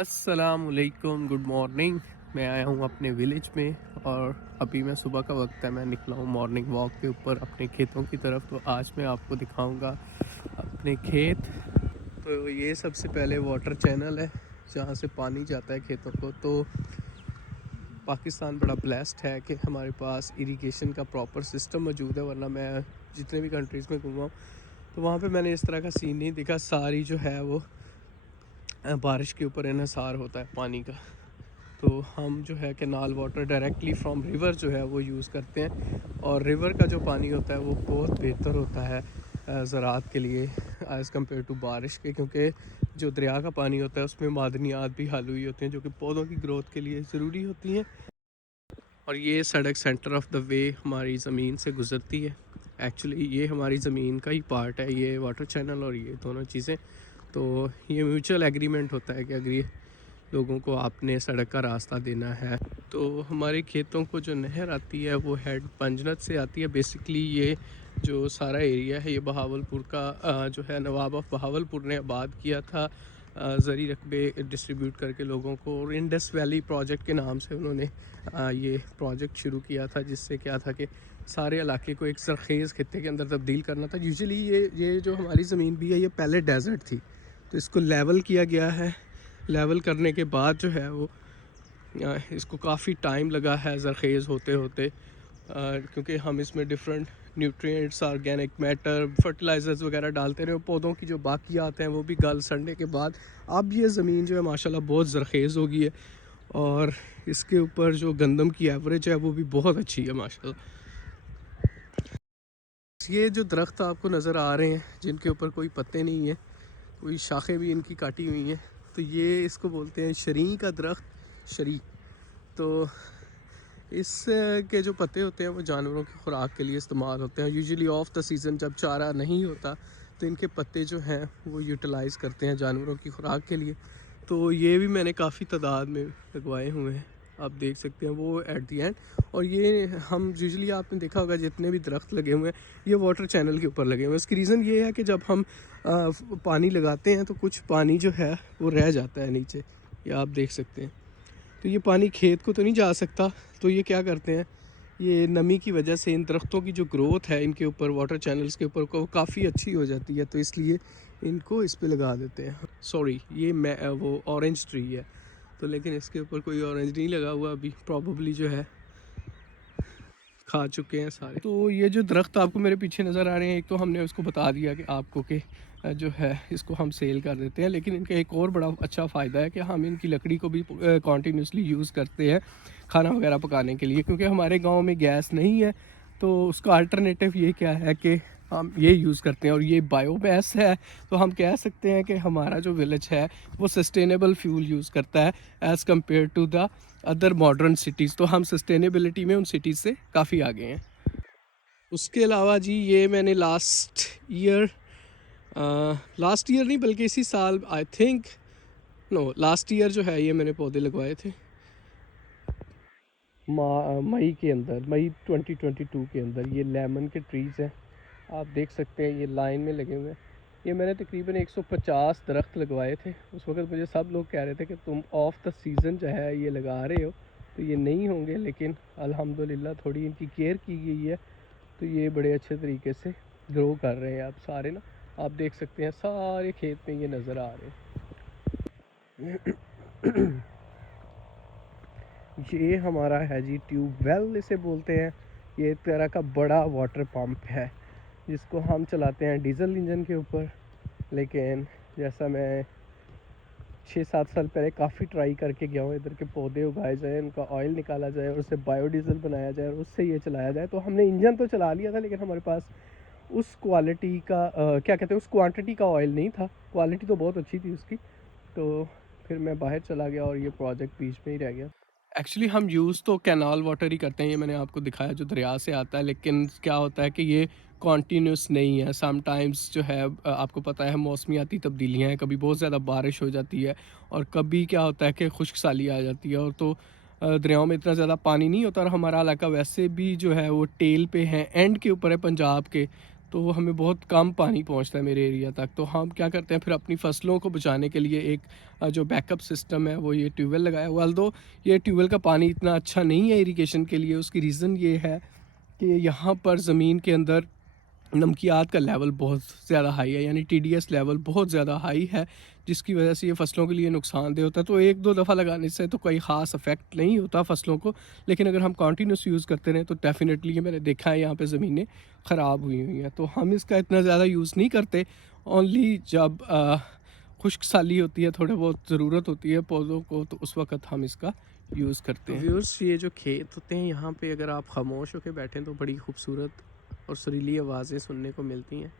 अस्सलामुअलैकुम, good morning. मैं आया हूँ अपने विलेज में और अभी मैं सुबह का वक्त है, मैं निकला हूँ मॉर्निंग वॉक पे ऊपर अपने खेतों की तरफ। तो आज मैं आपको दिखाऊंगा अपने खेत। तो ये सबसे पहले वाटर चैनल है जहाँ से पानी जाता है खेतों को। तो पाकिस्तान बड़ा ब्लेस्ड है कि हमारे पास इरिगेशन का प्रॉपर सिस्टम मौजूद है, वरना मैं जितने भी कंट्रीज़ में घूमा हूँ तो वहाँ पे मैंने इस तरह का सीन नहीं देखा। सारी जो है वो बारिश के ऊपर इन्हसार होता है पानी का। तो हम जो है canal water directly from river जो है वो यूज़ करते हैं, और रिवर का जो पानी होता है वो बहुत बेहतर होता है ज़राअत के लिए एज़ कम्पेयर टू बारिश के, क्योंकि जो दरिया का पानी होता है उसमें मादनियात भी हल हुई होती हैं जो कि पौधों की ग्रोथ के लिए ज़रूरी होती हैं। और ये सड़क सेंटर ऑफ द वे हमारी ज़मीन से गुज़रती है। एक्चुअली ये हमारी ज़मीन का ही पार्ट है, ये वाटर चैनल और ये दोनों चीज़ें। तो ये म्यूचुअल एग्रीमेंट होता है कि अगर ये लोगों को आपने सड़क का रास्ता देना है। तो हमारे खेतों को जो नहर आती है वो हेड पंजनत से आती है। बेसिकली ये जो सारा एरिया है ये बहावलपुर का जो है नवाब ऑफ बहावलपुर ने आबाद किया था, ज़री रकबे डिस्ट्रीब्यूट करके लोगों को। और इंडस वैली प्रोजेक्ट के नाम से उन्होंने ये प्रोजेक्ट शुरू किया था, जिससे क्या था कि सारे इलाके को एक सरखेज़ खित्ते के अंदर तब्दील करना था। यूजुअली ये जो हमारी ज़मीन भी है ये पहले डेजर्ट थी, तो इसको लेवल किया गया है। लेवल करने के बाद जो है वो इसको काफ़ी टाइम लगा है ज़रखेज़ होते होते, क्योंकि हम इसमें different nutrients, organic matter, fertilisers वगैरह डालते रहे। पौधों की जो बाकियात हैं वो भी गल सड़ने के बाद अब ये ज़मीन जो है माशाल्लाह बहुत ज़रखेज़ हो गई है, और इसके ऊपर जो गंदम की एवरेज है वो भी बहुत अच्छी है माशाल्लाह। ये जो दरख्त आपको नज़र आ रहे हैं जिनके ऊपर कोई पत्ते नहीं है, कोई शाखें भी इनकी काटी हुई हैं, तो ये इसको बोलते हैं शरी का दरख्त, शरी। तो इस के जो पत्ते होते हैं वो जानवरों की खुराक के लिए इस्तेमाल होते हैं। यूजुअली ऑफ द सीज़न जब चारा नहीं होता तो इनके पत्ते जो हैं वो यूटिलाइज़ करते हैं जानवरों की खुराक के लिए। तो ये भी मैंने काफ़ी तादाद में लगवाए हुए हैं, आप देख सकते हैं वो एट दी एंड। और ये हम यूजुअली आपने देखा होगा जितने भी दरख्त लगे हुए हैं ये वाटर चैनल के ऊपर लगे हुए हैं। इसकी रीज़न ये है कि जब हम पानी लगाते हैं तो कुछ पानी जो है वो रह जाता है नीचे, ये आप देख सकते हैं। तो ये पानी खेत को तो नहीं जा सकता, तो ये क्या करते हैं, ये नमी की वजह से इन दरख्तों की जो ग्रोथ है इनके ऊपर वाटर चैनल्स के ऊपर को काफ़ी अच्छी हो जाती है, तो इसलिए इनको इस पे लगा देते हैं। सॉरी, ये मैं वो ऑरेंज ट्री है, तो लेकिन इसके ऊपर कोई ऑरेंज नहीं लगा हुआ अभी, प्रॉबली जो है खा चुके हैं सारे। तो ये जो दरख्त आपको मेरे पीछे नज़र आ रहे हैं, एक तो हमने उसको बता दिया कि आपको कि जो है इसको हम सेल कर देते हैं, लेकिन इनका एक और बड़ा अच्छा फ़ायदा है कि हम इनकी लकड़ी को भी कॉन्टीन्यूसली यूज़ करते हैं खाना वगैरह पकाने के लिए, क्योंकि हमारे गांव में गैस नहीं है। तो उसका अल्टरनेटिव ये क्या है कि हम ये यूज़ करते हैं, और ये बायोगैस है। तो हम कह सकते हैं कि हमारा जो विलेज है वो सस्टेनेबल फ्यूल यूज़ करता है as compared to the other modern cities. तो हम सस्टेनेबिलिटी में उन सिटीज़ से काफ़ी आगे हैं। उसके अलावा जी ये मैंने लास्ट ईयर नहीं बल्कि इसी साल I think, no last year जो है ये मैंने पौधे लगवाए थे मई के अंदर, मई 2022 के अंदर। ये लेमन के ट्रीज़ हैं, आप देख सकते हैं ये लाइन में लगे हुए हैं। ये मैंने तकरीबन 150 दरख्त लगवाए थे। उस वक्त मुझे सब लोग कह रहे थे कि तुम ऑफ द सीज़न जो है ये लगा रहे हो तो ये नहीं होंगे, लेकिन अल्हम्दुलिल्लाह थोड़ी इनकी केयर की गई है तो ये बड़े अच्छे तरीके से ग्रो कर रहे हैं। आप सारे ना आप देख सकते हैं सारे खेत में ये नज़र आ रहे हैं। ये हमारा है जी ट्यूबवेल इसे बोलते हैं। ये एक तरह का बड़ा वाटर पंप है जिसको हम चलाते हैं डीजल इंजन के ऊपर। लेकिन जैसा मैं 6-7 साल पहले काफ़ी ट्राई करके गया हूँ, इधर के पौधे उगाए जाए, उनका ऑयल निकाला जाए और उससे बायोडीज़ल बनाया जाए और उससे ये चलाया जाए। तो हमने इंजन तो चला लिया था, लेकिन हमारे पास उस क्वालिटी का क्या कहते हैं उस क्वांटिटी का ऑयल नहीं था। क्वालिटी तो बहुत अच्छी थी उसकी, तो फिर मैं बाहर चला गया और ये प्रोजेक्ट बीच में ही रह गया। एक्चुअली हम यूज़ तो कैनाल वाटर ही करते हैं, ये मैंने आपको दिखाया जो दरिया से आता है, लेकिन क्या होता है कि ये कॉन्टीन्यूस नहीं है। सम टाइम्स जो है आपको पता है मौसमियाती तब्दीलियाँ हैं, कभी बहुत ज़्यादा बारिश हो जाती है और कभी क्या होता है कि खुश्क साली आ जाती है, और तो दरियाओं में इतना ज़्यादा पानी नहीं होता। और हमारा इलाका वैसे भी जो है वो टेल पे है, एंड के ऊपर है पंजाब के। तो हमें बहुत कम पानी पहुंचता है मेरे एरिया तक। तो हम क्या करते हैं फिर अपनी फ़सलों को बचाने के लिए एक जो बैकअप सिस्टम है वो ये ट्यूबवेल लगाया हुआ। ऑल्दो ये ट्यूबवेल का पानी इतना अच्छा नहीं है इरिगेशन के लिए, उसकी रीज़न ये है कि यहाँ पर ज़मीन के अंदर नमकियात का लेवल बहुत ज़्यादा हाई है, यानी टीडीएस लेवल बहुत ज़्यादा हाई है, जिसकी वजह से ये फ़सलों के लिए नुकसानदेह होता है। तो एक दो दफ़ा लगाने से तो कोई ख़ास इफ़ेक्ट नहीं होता फ़सलों को, लेकिन अगर हम कंटिन्यूस यूज़ करते रहें तो डेफ़िनेटली ये मैंने देखा है यहाँ पे ज़मीनें ख़राब हुई हुई हैं। तो हम इसका इतना ज़्यादा यूज़ नहीं करते, ओनली जब खुश्क साली होती है, थोड़ा बहुत ज़रूरत होती है पौधों को, तो उस वक़्त हम इसका यूज़ करते हैं। व्यूअर्स, ये जो खेत होते हैं यहाँ पे अगर आप खामोश होकर बैठें तो बड़ी खूबसूरत और सुरीली आवाज़ें सुनने को मिलती हैं।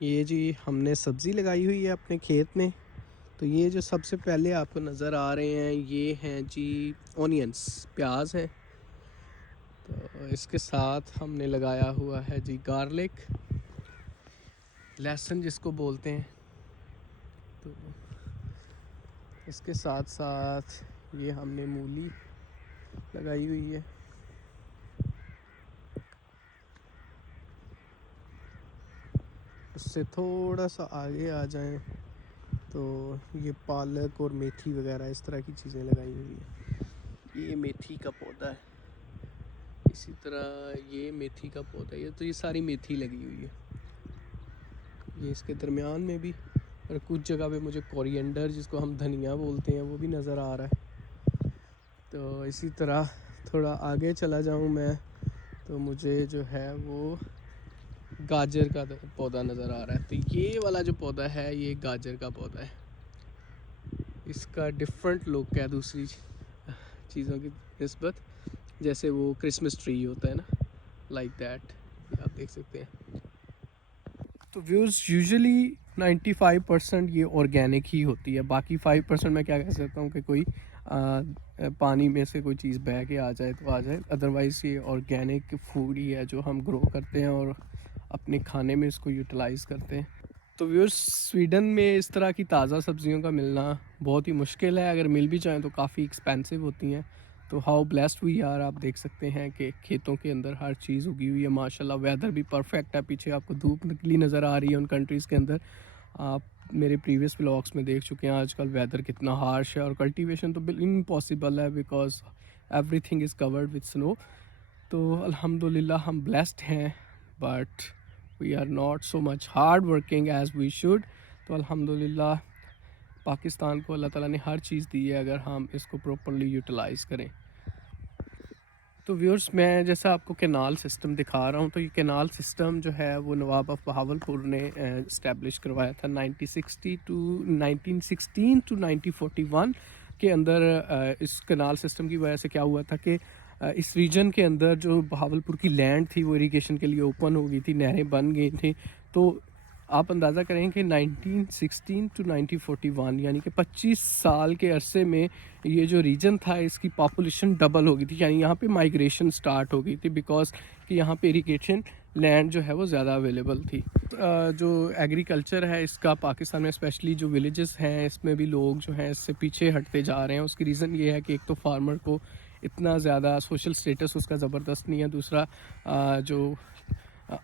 ये जी हमने सब्ज़ी लगाई हुई है अपने खेत में। तो ये जो सबसे पहले आपको नज़र आ रहे हैं ये हैं जी ऑनियंस, प्याज है। तो इसके साथ हमने लगाया हुआ है जी गार्लिक, लहसुन जिसको बोलते हैं। तो इसके साथ साथ ये हमने मूली लगाई हुई है। उससे थोड़ा सा आगे आ जाएं तो ये पालक और मेथी वगैरह इस तरह की चीज़ें लगाई हुई है। ये मेथी का पौधा है, इसी तरह ये मेथी का पौधा है। तो ये सारी मेथी लगी हुई है, ये इसके दरमियान में भी, और कुछ जगह पे मुझे कोरिएंडर जिसको हम धनिया बोलते हैं वो भी नज़र आ रहा है। तो इसी तरह थोड़ा आगे चला जाऊँ मैं तो मुझे जो है वो गाजर का पौधा नज़र आ रहा है। तो ये वाला जो पौधा है ये गाजर का पौधा है, इसका डिफरेंट लुक है दूसरी चीज़ों की निस्बत, जैसे वो क्रिसमस ट्री होता है ना, लाइक दैट, आप देख सकते हैं। तो व्यूज़ यूजुअली 95% ये ऑर्गेनिक ही होती है, बाकी 5% मैं क्या कह सकता हूँ कि कोई पानी में से कोई चीज़ बह के आ जाए तो आ जाए, अदरवाइज़ ये ऑर्गेनिक फूड ही है जो हम ग्रो करते हैं और अपने खाने में इसको यूटिलाइज़ करते हैं। तो व्यूअर्स, स्वीडन में इस तरह की ताज़ा सब्जियों का मिलना बहुत ही मुश्किल है, अगर मिल भी जाएँ तो काफ़ी एक्सपेंसिव होती हैं। तो हाउ ब्लेस्ड वी आर, आप देख सकते हैं कि खेतों के अंदर हर चीज़ उगी हुई है माशाल्लाह। वेदर भी परफेक्ट है, पीछे आपको धूप निकली नज़र आ रही है उन कंट्रीज़ के अंदर। आप मेरे प्रीवियस व्लॉग्स में देख चुके हैं आजकल वेदर कितना हार्श है, और कल्टीवेशन तो इम्पॉसिबल है because everything is covered with snow. तो अल्हम्दुलिल्लाह हम ब्लेस्ड हैं, but we are not so much hard working as we should. तो अल्हम्दुलिल्लाह पाकिस्तान को अल्लाह ताला ने हर चीज़ दी है अगर हम इसको प्रॉपरली यूटिलाइज़ करें। तो व्यूअर्स, मैं जैसा आपको कैनाल सिस्टम दिखा रहा हूँ, तो ये कैनाल सिस्टम जो है वो नवाब ऑफ बहावलपुर ने इस्टेब्लिश करवाया था 1916 टू 1941 के अंदर। इस कैनाल सिस्टम की वजह से क्या हुआ था कि इस रीजन के अंदर जो बहावलपुर की लैंड थी वो इरिगेशन के लिए ओपन हो गई थी, नहरें बन गई थी। तो आप अंदाज़ा करें कि 1916 टू 1941 यानी कि 25 साल के अरसे में ये जो रीजन था इसकी पॉपुलेशन डबल हो गई थी, यानी यहाँ पे माइग्रेशन स्टार्ट हो गई थी, बिकॉज कि यहाँ पे इरिगेशन लैंड जो है वो ज़्यादा अवेलेबल थी। जो एग्रीकल्चर है इसका पाकिस्तान में स्पेशली जो विलेजेस हैं इसमें भी लोग जो हैं इससे पीछे हटते जा रहे हैं। उसकी रीज़न ये है कि एक तो फार्मर को इतना ज़्यादा सोशल स्टेटस उसका ज़बरदस्त नहीं है, दूसरा जो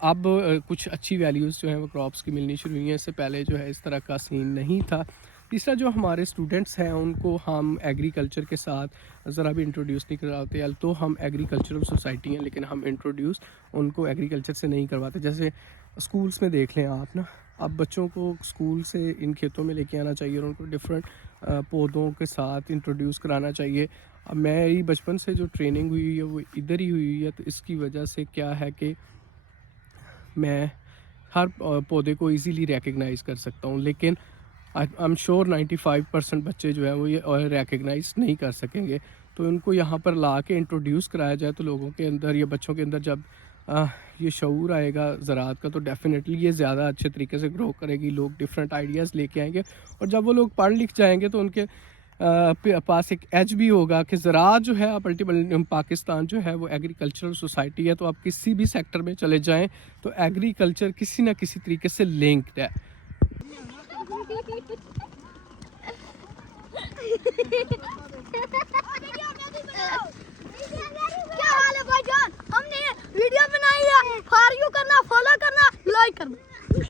अब कुछ अच्छी वैल्यूज़ जो हैं वो क्रॉप्स की मिलनी शुरू हुई हैं, इससे पहले जो है इस तरह का सीन नहीं था। तीसरा, जो हमारे स्टूडेंट्स हैं उनको हम एग्रीकल्चर के साथ ज़रा भी इंट्रोड्यूस नहीं करवाते। तो हम एग्रीकल्चरल सोसाइटी हैं लेकिन हम इंट्रोड्यूस उनको एग्रीकल्चर से नहीं करवाते। जैसे स्कूल्स में देख लें आप ना, अब बच्चों को स्कूल से इन खेतों में लेके आना चाहिए और उनको डिफरेंट पौधों के साथ इंट्रोड्यूस कराना चाहिए। अब मेरी बचपन से जो ट्रेनिंग हुई है वो इधर ही हुई है, तो इसकी वजह से क्या है कि मैं हर पौधे को इजीली रिकग्नाइज़ कर सकता हूँ, लेकिन आई एम श्योर 95% बच्चे जो है वो ये रिकग्नाइज़ नहीं कर सकेंगे। तो उनको यहाँ पर ला के इंट्रोड्यूस कराया जाए तो लोगों के अंदर या बच्चों के अंदर जब ये शऊर आएगा ज़राअत का, तो डेफ़िनेटली ये ज़्यादा अच्छे तरीके से ग्रो करेगी, लोग डिफरेंट आइडियाज़ लेके आएंगे, और जब वो लोग पढ़ लिख जाएंगे तो उनके पास एक एज भी होगा कि ज़राअत जो है, अब अल्टीमेटली पाकिस्तान जो है वो एग्रीकल्चरल सोसाइटी है। तो आप किसी भी सेक्टर में चले जाएं तो एग्रीकल्चर किसी ना किसी तरीके से लिंक्ड है। क्या हाल है भाईजान? हमने वीडियो बनाई है, फॉर यू करना, फॉलो करना, लाइक करना।